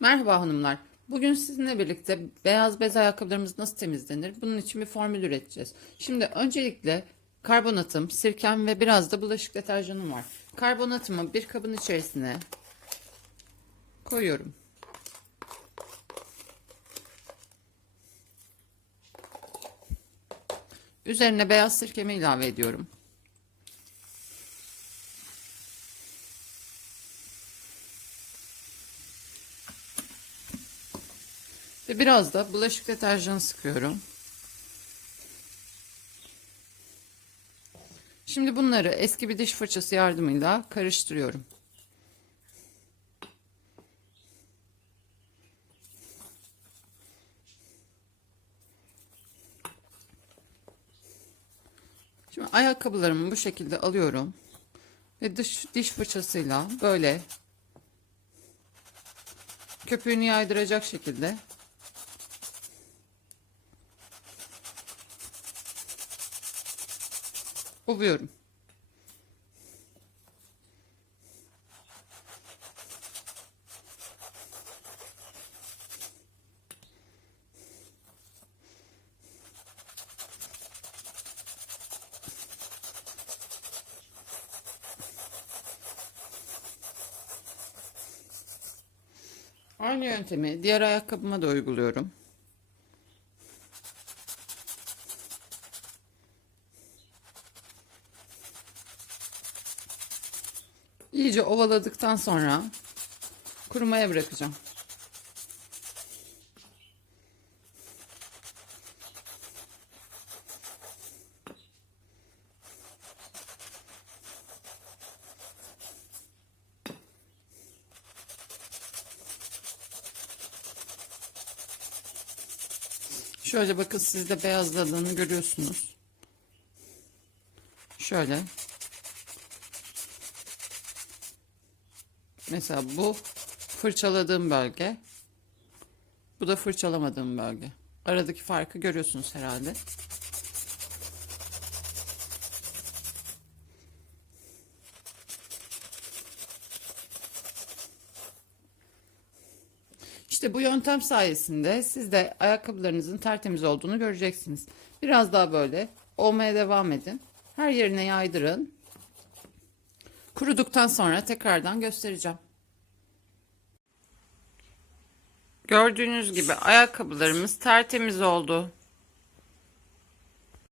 Merhaba hanımlar. Bugün sizinle birlikte beyaz bez ayakkabılarımız nasıl temizlenir? Bunun için bir formül üreteceğiz. Şimdi öncelikle karbonatım, sirkem ve biraz da bulaşık deterjanım var. Karbonatımı bir kabın içerisine koyuyorum. Üzerine beyaz sirkemi ilave ediyorum. Ve biraz da bulaşık deterjanı sıkıyorum. Şimdi bunları eski bir diş fırçası yardımıyla karıştırıyorum. Şimdi ayakkabılarımı bu şekilde alıyorum. Ve dış diş fırçasıyla böyle köpüğünü yaydıracak şekilde ovuyorum. Aynı yöntemi diğer ayakkabıma da uyguluyorum. İyice ovaladıktan sonra kurumaya bırakacağım. Şöyle bakın siz de beyazladığını görüyorsunuz. Şöyle. Mesela bu fırçaladığım bölge. Bu da fırçalamadığım bölge. Aradaki farkı görüyorsunuz herhalde. İşte bu yöntem sayesinde siz de ayakkabılarınızın tertemiz olduğunu göreceksiniz. Biraz daha böyle olmaya devam edin. Her yerine yaydırın. Kuruduktan sonra tekrardan göstereceğim. Gördüğünüz gibi ayakkabılarımız tertemiz oldu.